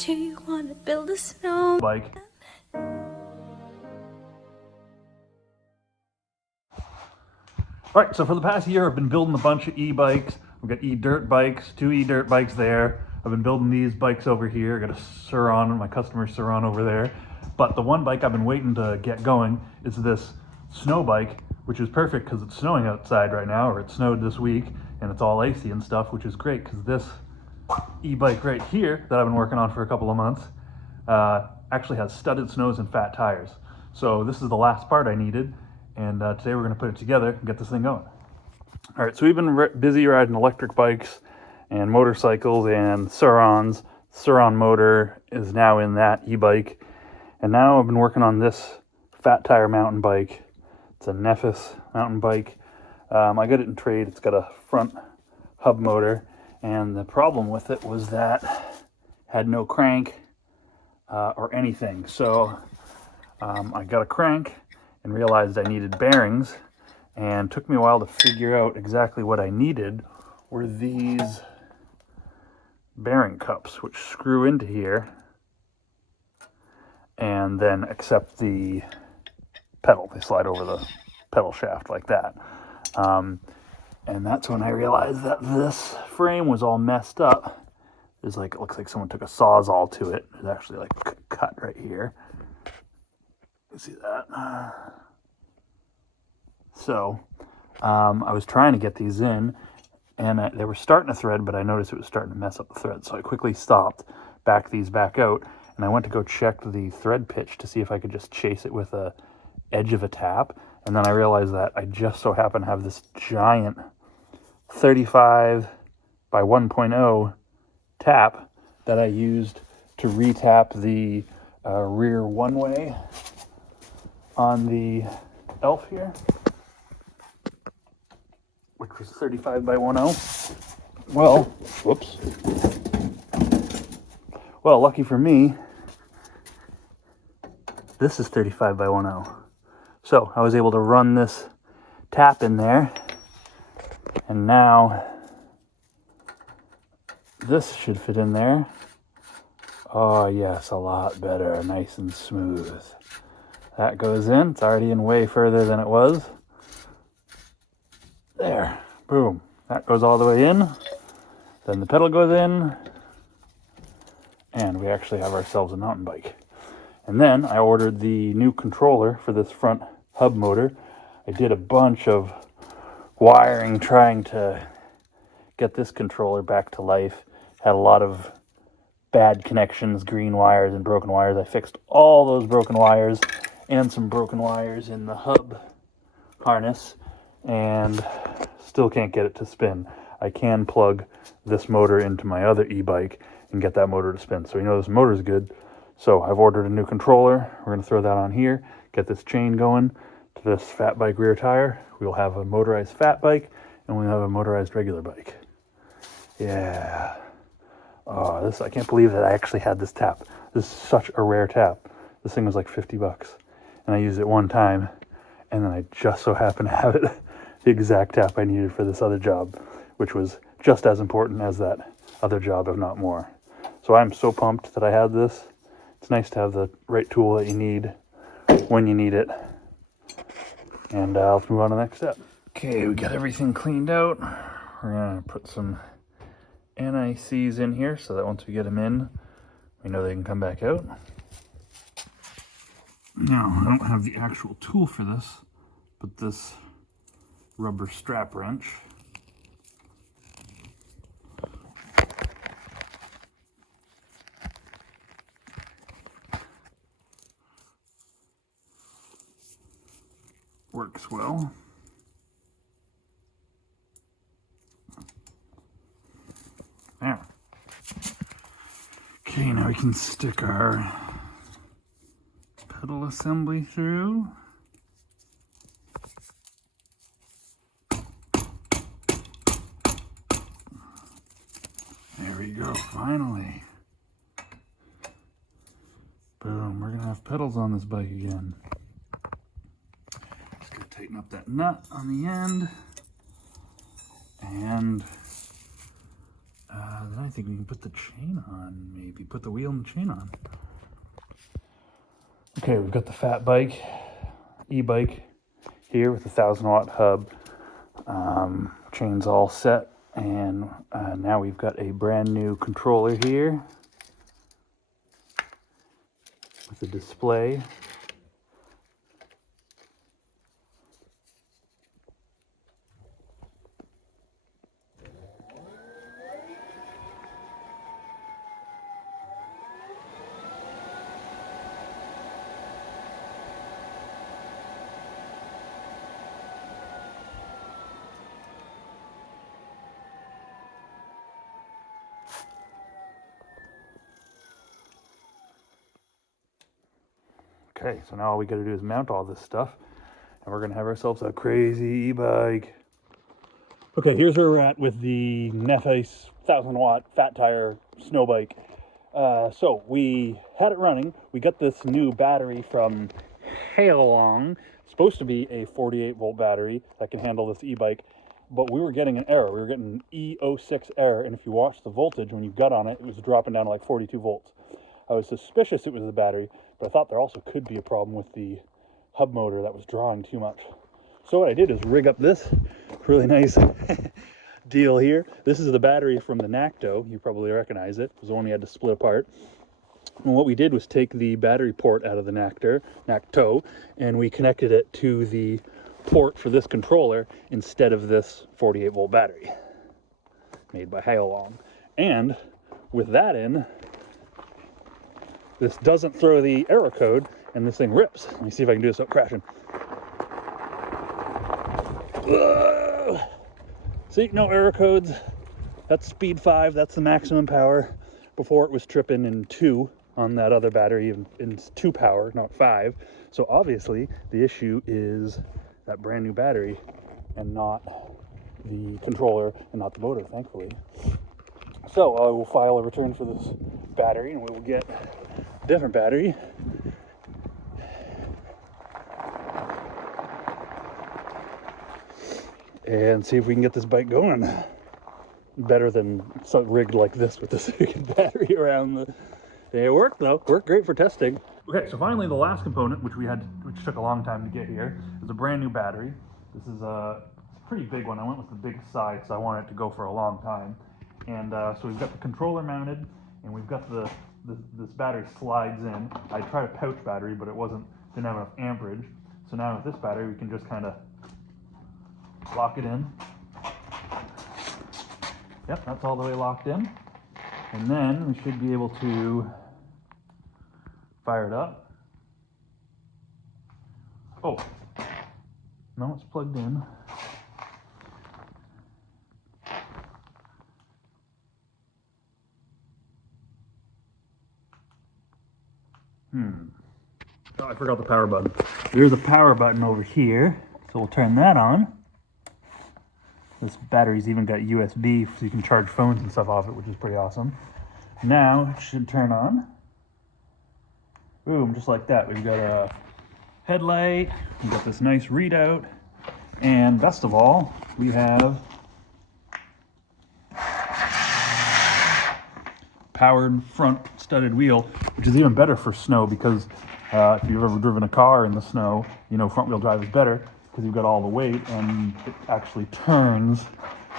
Do you want to build a snow bike. All right, so for the past year, I've been building a bunch of e-bikes. We've got e-dirt bikes, 2 e-dirt bikes there. I've been building these bikes over here. I got a Sur-Ron, my customer Sur-Ron over there. But the one bike I've been waiting to get going is this snow bike, which is perfect because it's snowing outside right now, or it snowed this week, and it's all icy and stuff, which is great because this e-bike right here that I've been working on for a couple of months actually has studded snows and fat tires. So this is the last part I needed, and today we're going to put it together and get this thing going. All right, so we've been busy riding electric bikes and motorcycles and Sur-Rons. Sur-Ron motor is now in that e-bike, and now I've been working on this fat tire mountain bike. It's a neffice mountain bike. I got it in trade. It's got a front hub motor, and the problem with it was that it had no crank or anything. So I got a crank and realized I needed bearings, and took me a while to figure out exactly what I needed were these bearing cups, which screw into here and then accept the pedal. They slide over the pedal shaft like that. And that's when I realized that this frame was all messed up. There's like, it looks like someone took a Sawzall to it. There's actually like a cut right here. You see that? So I was trying to get these in, and they were starting to thread, but I noticed it was starting to mess up the thread. So I quickly stopped, backed these back out, and I went to go check the thread pitch to see if I could just chase it with a edge of a tap. And then I realized that I just so happen to have this giant 35 by 1.0 tap that I used to retap the rear one-way on the Elf here, which was 35 by 1.0. Well, whoops. Well, lucky for me, this is 35 by 1.0. So I was able to run this tap in there, and now this should fit in there. Oh yes, a lot better, nice and smooth. That goes in. It's already in way further than it was. There, boom. That goes all the way in. Then the pedal goes in, and we actually have ourselves a mountain bike. And then I ordered the new controller for this front hub motor. I did a bunch of wiring trying to get this controller back to life. Had a lot of bad connections, green wires and broken wires. I fixed all those broken wires and some broken wires in the hub harness, and still can't get it to spin. I can plug this motor into my other e-bike and get that motor to spin. So you know this motor is good. So I've ordered a new controller. We're going to throw that on here, get this chain going to this fat bike rear tire. We'll have a motorized fat bike, and we'll have a motorized regular bike. Yeah. Oh, this, I can't believe that I actually had this tap. This is such a rare tap. This thing was like $50, and I used it one time, and then I just so happened to have it the exact tap I needed for this other job, which was just as important as that other job, if not more. So I'm so pumped that I had this. It's nice to have the right tool that you need when you need it. And let's move on to the next step. Okay, we got everything cleaned out. We're gonna put some NICs in here so that once we get them in, we know they can come back out. Now, I don't have the actual tool for this, but this rubber strap wrench works well. There. Okay, now we can stick our pedal assembly through. There we go, finally. Boom, we're gonna have pedals on this bike again. Just gotta tighten up that nut on the end and Then I think we can put the chain on, maybe. Put the wheel and the chain on. Okay, we've got the fat bike, e-bike here with the 1,000-watt hub. Chain's all set, and now we've got a brand new controller here with a display. Okay, so now all we got to do is mount all this stuff, and we're going to have ourselves a crazy e-bike. Okay, here's where we're at with the neffice 1,000-watt fat tire snow bike. So we had it running. We got this new battery from Hailong. It's supposed to be a 48-volt battery that can handle this e-bike, but we were getting an error. We were getting an E06 error, and if you watch the voltage, when you got on it, it was dropping down to like 42 volts. I was suspicious it was the battery, but I thought there also could be a problem with the hub motor that was drawing too much. So what I did is rig up this really nice deal here. This is the battery from the Nacto. You probably recognize it. It was the one we had to split apart. And what we did was take the battery port out of the Nacto, and we connected it to the port for this controller instead of this 48-volt battery made by Hailong. And with that in, this doesn't throw the error code, and this thing rips. Let me see if I can do this without crashing. Whoa! See, no error codes. That's speed 5, that's the maximum power. Before it was tripping in 2 on that other battery, in 2 power, not 5. So obviously the issue is that brand new battery and not the controller and not the motor, thankfully. So I will file a return for this battery, and we will get a different battery. And see if we can get this bike going better than something rigged like this with this battery around the... It worked though, worked great for testing. Okay, so finally the last component, which took a long time to get here, is a brand new battery. This is a pretty big one. I went with the big size because I wanted it to go for a long time. And so we've got the controller mounted, and we've got this battery slides in. I tried a pouch battery, but didn't have enough amperage. So now with this battery, we can just kind of lock it in. Yep, that's all the way locked in. And then we should be able to fire it up. Oh, no, it's plugged in. Oh, I forgot the power button. There's a power button over here, so we'll turn that on. This battery's even got USB, so you can charge phones and stuff off it, which is pretty awesome. Now it should turn on. Boom, just like that. We've got a headlight, we've got this nice readout, and best of all, we have powered front studded wheel, which is even better for snow because if you've ever driven a car in the snow, you know front wheel drive is better because you've got all the weight and it actually turns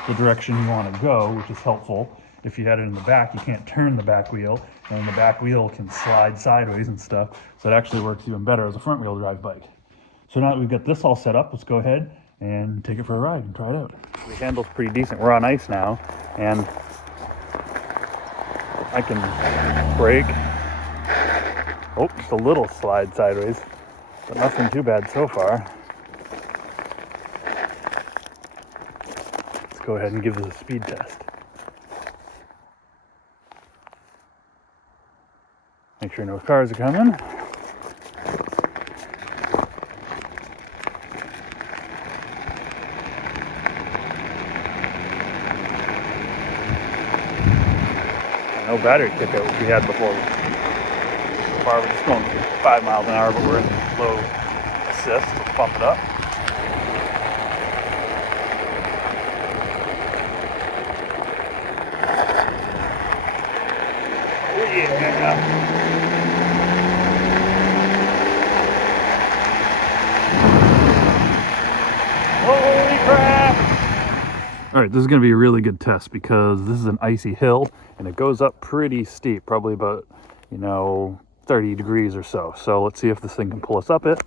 the direction you want to go, which is helpful. If you had it in the back, you can't turn the back wheel, and the back wheel can slide sideways and stuff, so it actually works even better as a front wheel drive bike. So now that we've got this all set up, let's go ahead and take it for a ride and try it out. The handle's pretty decent. We're on ice now, and I can brake. Oh, just a little slide sideways, but nothing too bad so far. Let's go ahead and give this a speed test. Make sure no cars are coming. No battery kickout we had before. So far we're just going 5 miles an hour, but we're in low assist. Let's bump it up. Yeah. Holy crap! All right, this is going to be a really good test because this is an icy hill and it goes up pretty steep, probably about, 30 degrees or so. So let's see if this thing can pull us up it.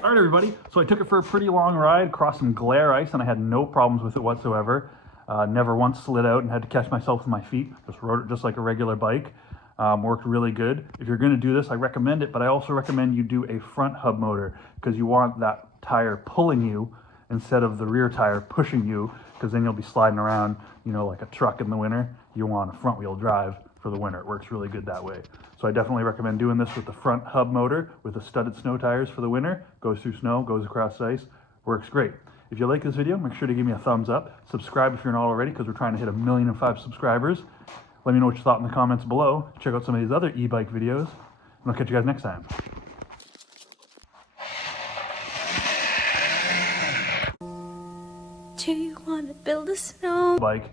All right, everybody, so I took it for a pretty long ride, crossed some glare ice, and I had no problems with it whatsoever. Never once slid out and had to catch myself with my feet. Just rode it just like a regular bike. Worked really good. If you're going to do this, I recommend it, but I also recommend you do a front hub motor because you want that tire pulling you instead of the rear tire pushing you, because then you'll be sliding around, like a truck in the winter. You want a front wheel drive for the winter. It works really good that way. So I definitely recommend doing this with the front hub motor with the studded snow tires for the winter. Goes through snow, goes across ice, works great. If you like this video, make sure to give me a thumbs up. Subscribe if you're not already, because we're trying to hit 1,000,005 subscribers. Let me know what you thought in the comments below. Check out some of these other e-bike videos, and I'll catch you guys next time. Do you want to build a snowman? Bike.